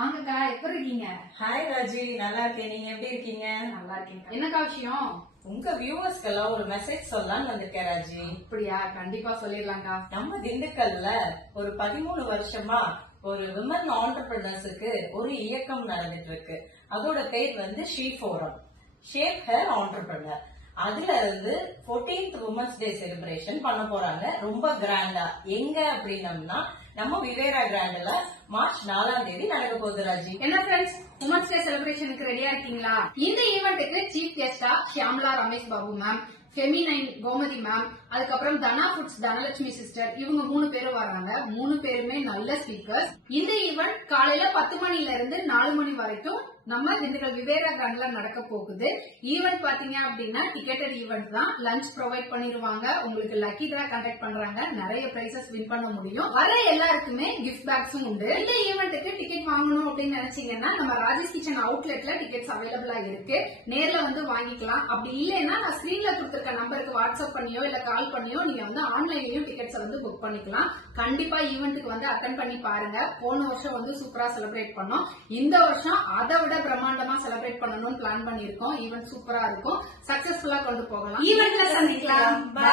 வாங்கக்கா, எப்படி இருக்கீங்க? ஹாய் ராஜி, நல்லா இருக்கேன். நீங்க எப்படி இருக்கீங்க? நல்லா இருக்கேன். என்னக்கா விஷயம்? உங்க வியூவர்ஸ்க்கெல்லாம் ஒரு மெசேஜ் சொல்லலாம்னு வந்திருக்கேன் ராஜி. அப்படியா? கண்டிப்பா சொல்லிடலாம்க்கா. நம்ம திண்டுக்கல்ல ஒரு 13 வருஷமா ஒரு விமன் ஆண்டர்பிரினர்ஸுக்கு ஒரு இயக்கம் நடந்துட்டு இருக்கு. அதோட பேர் வந்து she forum, shape hair entrepreneur. அதுல இருந்து 14th உமன்ஸ் டே செலிப்ரேஷன் பண்ண போறாங்க, ரொம்ப கிராண்டா. எங்க அப்படின்னம்னா நம்ம விவேரா கிராண்ட்ல மார்ச் 4ஆம் தேதி நடக்க போகுது ராஜி. என்ன ஃப்ரெண்ட்ஸ், உமன்ஸ் டே செலிப்ரேஷனுக்கு ரெடியா இருக்கீங்களா? இந்த ஈவெண்ட்டுக்கு சீஃப் கெஸ்டா Shyamala Ramesh Babu ma'am, feminine Gomathi ma'am, அதுக்கப்புறம் தனா ஃபுட்ஸ் தனலட்சுமி சிஸ்டர், இவங்க 3 பேரும் வராங்க. 3 பேருமே நல்ல ஸ்பீக்கர்ஸ். இந்த ஈவெண்ட் காலையில 10 மணில இருந்து 4 மணி வரைக்கும் நம்ம திண்டுக்கல் விவேரா கிராண்ட்ல நடக்க போகுது. ஈவெண்ட் பாத்தீங்க அப்படின்னா டிக்கெட்டட் ஈவெண்ட் தான். லஞ்ச் ப்ரொவைட் பண்ணிருவாங்க. உங்களுக்கு லக்கி டிரா கண்டக்ட் பண்றாங்க. நிறைய பிரைசஸ் வின் பண்ண முடியும். வர எல்லாருக்குமே கிஃப்ட் பேக்ஸும் உண்டு. இந்த ஈவெண்ட்டுக்கு டிக்கெட் வாங்கணும் அப்படின்னு நினைச்சீங்கன்னா நம்ம ராஜேஷ் கிச்சன் அவுட்லெட்ல டிக்கெட்ஸ் அவைலபிளா இருக்கு. நேர்ல வந்து வாங்கிக்கலாம். அப்படி இல்லைன்னா நான் ஸ்கிரீன்ல கொடுத்திருக்க நம்பருக்கு வாட்ஸ்அப் பண்ணியோ இல்ல கால் பண்ணியோ நீங்க வந்து ஆன்லைன்லயும் டிக்கெட்ஸ் வந்து புக் பண்ணிக்கலாம். கண்டிப்பா ஈவெண்ட்டுக்கு வந்து அட்டென்ட் பண்ணி பாருங்க. போன வருஷம் வந்து சூப்பரா செலிப்ரேட் பண்ணோம். இந்த வருஷம் அதை விட பிரம்மாண்டமா செலிப்ரேட் பண்ணணும்னு பிளான் பண்ணிருக்கோம். ஈவெண்ட் சூப்பரா இருக்கும். சக்சஸ்ஃபுல்லா கொண்டு போகலாம். ஈவெண்ட்ல சந்திக்கலாம். பை.